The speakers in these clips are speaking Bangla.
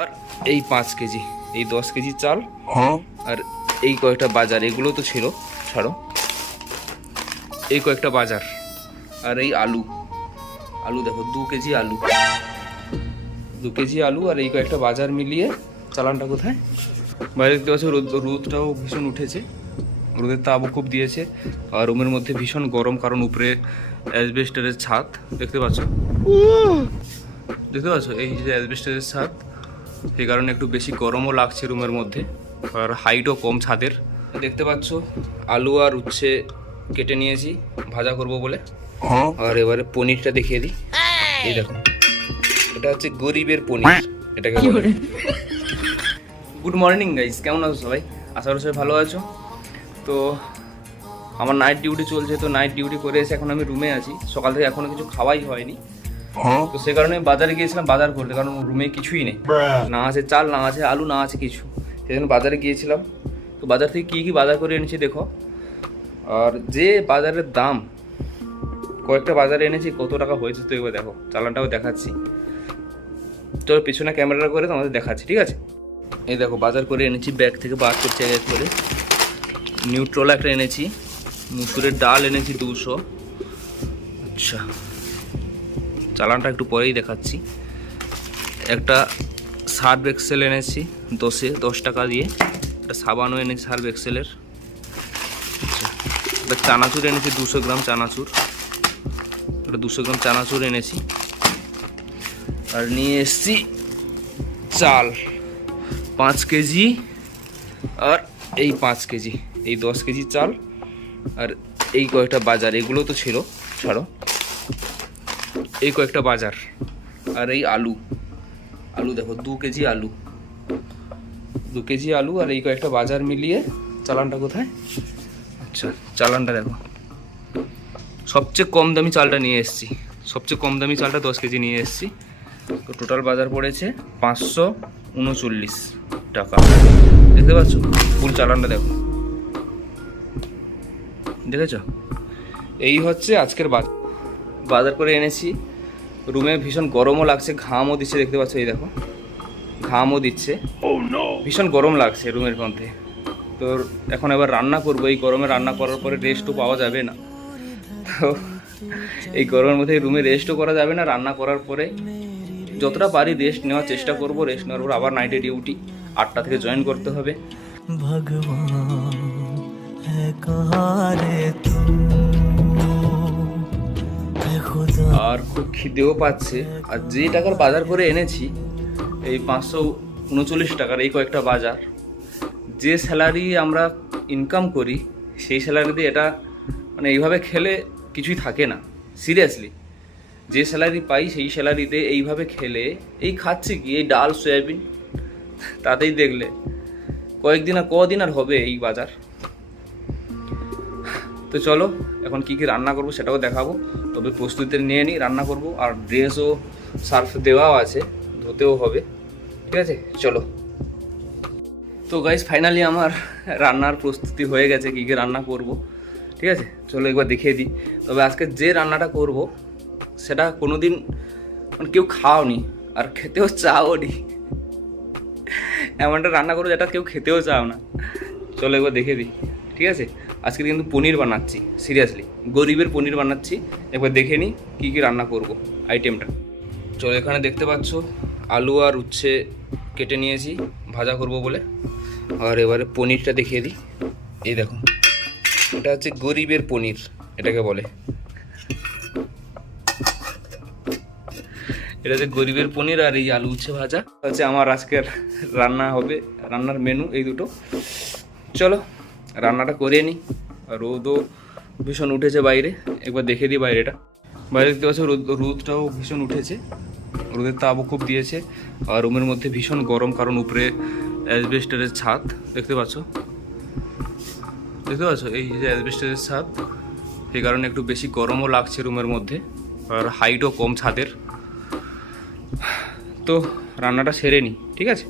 আর এই 5 কেজি, এই 10 কেজি চাল, আর এই কয়েকটা বাজার, এগুলো তো ছিল, ছাড়ো, এই কয়েকটা বাজার, আর এই আলু, আলু দেখো 2 কেজি আলু, 2 কেজি আলু, আর এই কয়েকটা বাজার মিলিয়ে চালানটা কোথায়? বাইরে দেখতে পাচ্ছ রোদটাও ভীষণ উঠেছে, রোদের তাপও খুব দিয়েছে, আর রুমের মধ্যে ভীষণ গরম, কারণ উপরে অ্যাসবেস্টারের ছাদ দেখতে পাচ্ছ, এই যে অ্যাসবেস্টারের ছাদ, সেই কারণে একটু বেশি গরমও লাগছে রুমের মধ্যে, আর হাইটও কম ছাদের। দেখতে পাচ্ছ আলু আর উচ্ছে কেটে নিয়েছি ভাজা করব বলে। আর এবারে পনিরটা দেখিয়ে দিই, এই দেখো, এটা হচ্ছে গরিবের পনির, এটাকে বলে। গুড মর্নিং গাইস, কেমন আছো সবাই? আশা করি সবাই ভালো আছো। তো আমার নাইট ডিউটি চলছে, তো নাইট ডিউটি করে এসে এখন আমি রুমে আছি, সকাল থেকে এখনো কিছু খাওয়াই হয়নি। তো সে কারণে বাজারে গিয়েছিলাম বাজার করতে, কারণ রুমে কিছুই নেই, না আছে চাল, না আছে আলু, না আছে কিছু, সেই জন্য বাজারে গিয়েছিলাম। তো বাজার থেকে কী কী বাজার করে এনেছি দেখো, আর যে বাজারের দাম, কয়েকটা বাজারে এনেছি, কত টাকা হয়েছে তো এবার দেখো, চালানটাও দেখাচ্ছি। চলো পিছনে ক্যামেরাটা করে তোমাদের দেখাচ্ছি, ঠিক আছে? এই দেখো বাজার করে এনেছি, ব্যাগ থেকে বার করছি এক এক করে। নিউট্রোলা একটা এনেছি, মুসুরের ডাল এনেছি 200, আচ্ছা চালানটা একটু পরেই দেখাচ্ছি। একটা সার্ফ এক্সেল এনেছি 10 টাকা দিয়ে, একটা সাবানও এনেছি সার্ফ এক্সেলের, আচ্ছা একটা চানাচুর এনেছি 200 গ্রাম চানাচুর, একটা 200 গ্রাম চানাচুর এনেছি। আর নিয়ে এসছি চাল 5 কেজি, আর এই 5 কেজি, এই 10 কেজি চাল, আর এই কয়েকটা বাজার, এগুলো তো ছিল, ছাড়ো, এই কয়েকটা বাজার, আর এই আলু, আলু দেখো 2 কেজি আলু, 2 কেজি আলু, আর এই কয়েকটা বাজার মিলিয়ে চালানটা কোথায়? আচ্ছা চালানটা দেখো, সবচেয়ে কম দামি চালটা নিয়ে এসেছি, সবচেয়ে কম দামি চালটা 10 কেজি নিয়ে এসেছি। তো টোটাল বাজার পড়েছে 539 টাকা, দেখতে পাচ্ছ? ফুল চালানটা দেখো, দেখেছ? এই হচ্ছে আজকের বাজার করে এনেছি। রুমে ভীষণ গরমও লাগছে, ঘামও দিচ্ছে, দেখতে পাচ্ছ, এই দেখো ঘামও দিচ্ছে, ভীষণ গরম লাগছে রুমের মধ্যে। তো এখন এবার রান্না করবো, এই গরমে রান্না করার পরে রেস্টও পাওয়া যাবে না, তো এই গরমের মধ্যে রুমে রেস্টও করা যাবে না, রান্না করার পরে যতটা পারি রেস্ট নেওয়ার চেষ্টা করবো। রেস্ট নেওয়ার পর আবার নাইটে ডিউটি 8টা থেকে জয়েন করতে হবে। আর খুব খিদেও পাচ্ছে, আর যে টাকার বাজার করে এনেছি, এই 539 টাকার এই কয়েকটা বাজার, যে স্যালারি আমরা ইনকাম করি সেই স্যালারি দিয়ে এটা মানে এইভাবে খেলে কিছুই থাকে না, সিরিয়াসলি। যে স্যালারি পাই সেই স্যালারিতে এইভাবে খেলে, এই খাচ্ছি কি, এই ডাল সয়াবিন, তাতেই দেখলে কদিন আর হবে এই বাজার। তো চলো এখন কি কি রান্না করব সেটাও দেখাবো, তবে প্রস্তুতি নিয়ে নিই, রান্না করব। আর ড্রেসও সার্ফ দেওয়াও আছে, ধুতেও হবে, ঠিক আছে? চলো। তো গাইস ফাইনালি আমার রান্নার প্রস্তুতি হয়ে গেছে, কী কী রান্না করব, ঠিক আছে? চলো একবার দেখিয়ে দিই। তবে আজকে যে রান্নাটা করব সেটা কোনো দিন মানে কেউ খাওনি, আর খেতেও চাও নি, এমনটা রান্না করবো যেটা কেউ খেতেও চাও না। চলো একবার দেখে দিই, ঠিক আছে? আজকে কিন্তু পনির বানাচ্ছি, সিরিয়াসলি গরিবের পনির বানাচ্ছি। একবার দেখে নিই কী কী রান্না করব আইটেমটা। চলো এখানে দেখতে পাচ্ছ আলু আর উচ্ছে কেটে নিয়েছি ভাজা করব বলে। আর এবারে পনিরটা দেখিয়ে দিই, এই দেখো, এটা হচ্ছে গরিবের পনির, এটাকে বলে। এটা হচ্ছে গরিবের পনির, আর এই আলু উচ্ছে ভাজা হচ্ছে আমার আজকের রান্না হবে, রান্নার মেনু এই দুটো। চলো রান্নাটা করে নিই। রোদও ভীষণ উঠেছে বাইরে, একবার দেখে দিই বাইরেটা। বাইরে দেখতে পাচ্ছ রোদটাও ভীষণ উঠেছে, রোদের তাপও খুব দিয়েছে, আর রুমের মধ্যে ভীষণ গরম, কারণ উপরে অ্যাসবেস্টারের ছাদ দেখতে পাচ্ছ, এই যে অ্যাসবেস্টারের ছাদ, সেই কারণে একটু বেশি গরমও লাগছে রুমের মধ্যে, আর হাইটও কম ছাদের। তো রান্নাটা সেরে নিই, ঠিক আছে?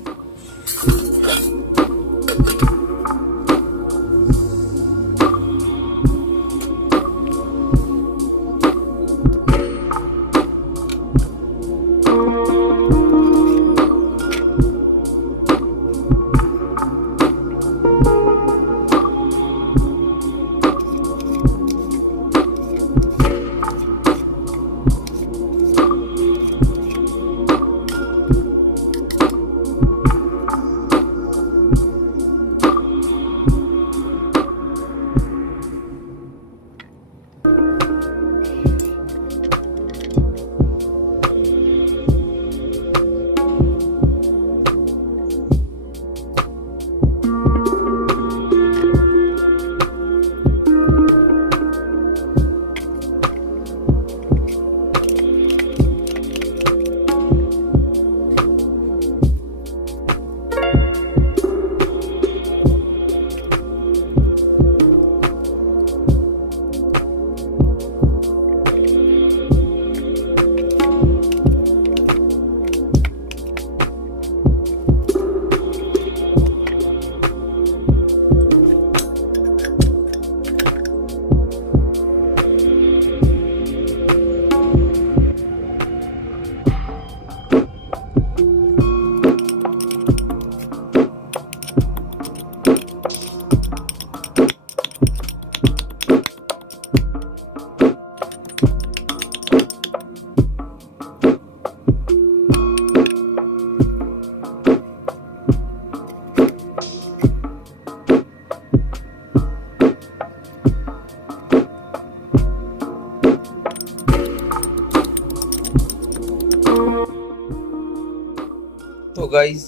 গাইস,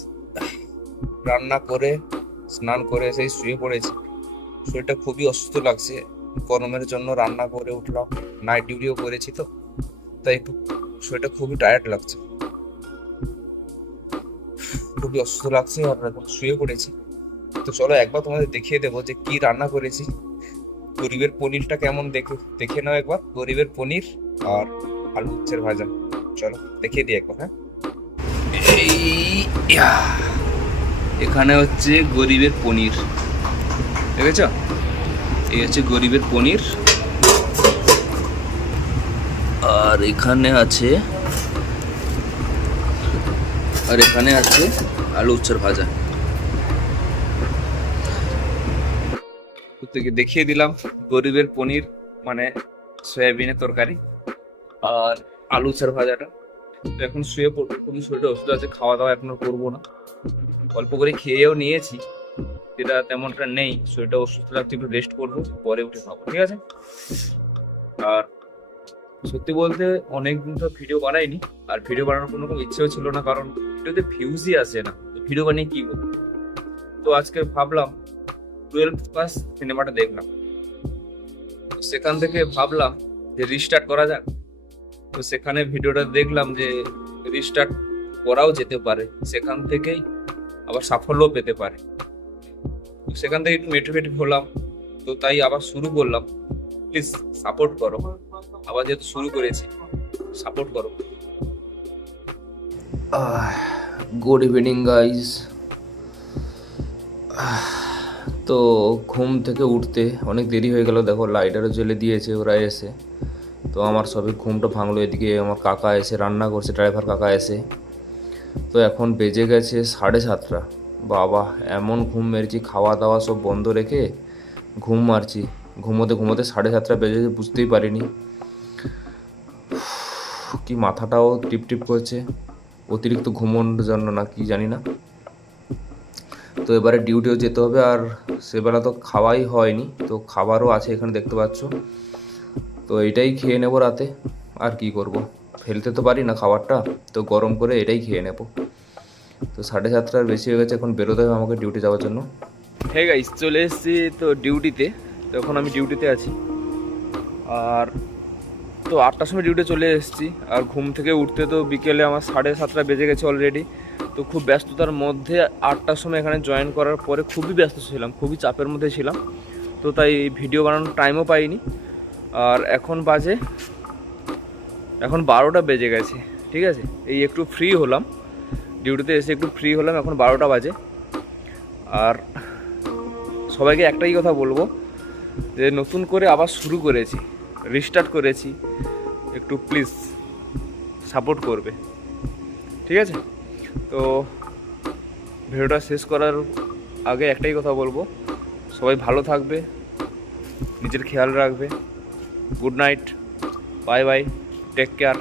রান্না করে স্নান করে এসে শুয়ে পড়েছি। শরীরটা খুবই অসুস্থ লাগছে, গরমের জন্য রান্না করে উঠলাম, নাইট ডিউটিও করেছি তো, তাই একটু শরীরটা খুবই টায়ার্ড লাগছে, খুবই অসুস্থ লাগছে আর এখন শুয়ে পড়েছি। তো চলো একবার তোমাদের দেখিয়ে দেবো যে কি রান্না করেছি। গরিবের পনিরটা কেমন দেখে দেখে নাও একবার, গরিবের পনির আর আলু উচ্ছের ভাজা। চলো দেখিয়ে দিই একবার। হ্যাঁ, এই ইয়া, এখানে হচ্ছে গরিবের পনির, দেখেছ? এই হচ্ছে গরিবের পনির, আর এখানে আছে আলু উচ্ছের ভাজা। থেকে দেখিয়ে দিলাম গরিবের পনির মানে সয়াবিনের তরকারি আর আলু উচ্ছের ভাজাটা। তো এখন শুয়ে পড়বো, খুবই শরীরটা অসুস্থ আছে, খাওয়া দাওয়া এখনো করবো না, অল্প করে খেয়েও নিয়েছি, যেটা তেমনটা নেই, শরীরটা অসুস্থ লাগছে, একটু রেস্ট করবো, পরে উঠে খাবো, ঠিক আছে? আর সত্যি বলতে অনেকদিন তো ভিডিও বানাইনি, আর ভিডিও বানানোর কোনো ইচ্ছেও ছিল না, কারণ ভিডিওতে ভিউজই আসে না, ভিডিও বানিয়ে কি করবো। তো আজকে ভাবলাম 12th ক্লাস সিনেমাটা দেখলাম, সেখান থেকে ভাবলাম যে রিস্টার্ট করা যাক। তো সেখানে ভিডিওটা দেখলাম যে রিস্টার্ট করাও যেতে পারে, সেখান থেকেই আবার সাফল্য পেতে পারে। সেখান থেকে একটু মোটিভেট হলাম, তো তাই আবার শুরু করলাম। প্লিজ সাপোর্ট করো, আবার যেহেতু শুরু করেছি সাপোর্ট করো। Good evening guys. তো ঘুম থেকে উঠতে অনেক দেরি হয়ে গেল, দেখো লাইটারও জ্বেলে দিয়েছে ওরা এসে। তো আমার সবই ঘুমটা ভাঙলো, এদিকে আমার কাকা এসে রান্না করছে, ড্রাইভার কাকা এসে। তো এখন বেজে গেছে 7:30। বাবা, এমন ঘুম মেরেছি, খাওয়া দাওয়া সব বন্ধ রেখে ঘুম মারছি, ঘুমোতে ঘুমোতে 7:30 বেজে বুঝতেই পারিনি। কি মাথাটাও টিপ টিপ করছে, অতিরিক্ত ঘুমোনোর জন্য না কি জানি না। তো এবারে ডিউটিও যেতে হবে, আর সেবেলা তো খাওয়াই হয়নি, তো খাবারও আছে এখানে দেখতে পাচ্ছ। তো এইটাই খেয়ে নেবো রাতে, আর কি করব, ফেলতে তো পারি না খাবারটা, তো গরম করে এটাই খেয়ে নেব। তো 7:30 বেশি হয়ে গেছে, এখন বেরোতে হবে আমাকে ডিউটি যাওয়ার জন্য। হ্যাঁ গাইস, চলে এসেছি তো ডিউটিতে, তো এখন আমি ডিউটিতে আছি। আর তো 8টার সময় ডিউটি চলে এসেছি, আর ঘুম থেকে উঠতে তো বিকেলে আমার 7:30 বেজে গেছে অলরেডি। তো খুব ব্যস্ততার মধ্যে 8টার সময় এখানে জয়েন করার পরে খুবই ব্যস্ত ছিলাম, খুবই চাপের মধ্যে ছিলাম, তো তাই ভিডিও বানানোর টাইমও পাইনি। আর এখন 12টা বেজে গেছে, ঠিক আছে? এই একটু ফ্রি হলাম, ডিউটিতে এসে একটু ফ্রি হলাম, এখন 12টা বাজে। আর সবাইকে একটাই কথা বলবো যে নতুন করে আবার শুরু করেছি, রিস্টার্ট করেছি, একটু প্লিজ সাপোর্ট করবে, ঠিক আছে? তো ভিডিওটা শেষ করার আগে একটাই কথা বলবো, সবাই ভালো থাকবে, নিজের খেয়াল রাখবে। Good night, bye bye, take care.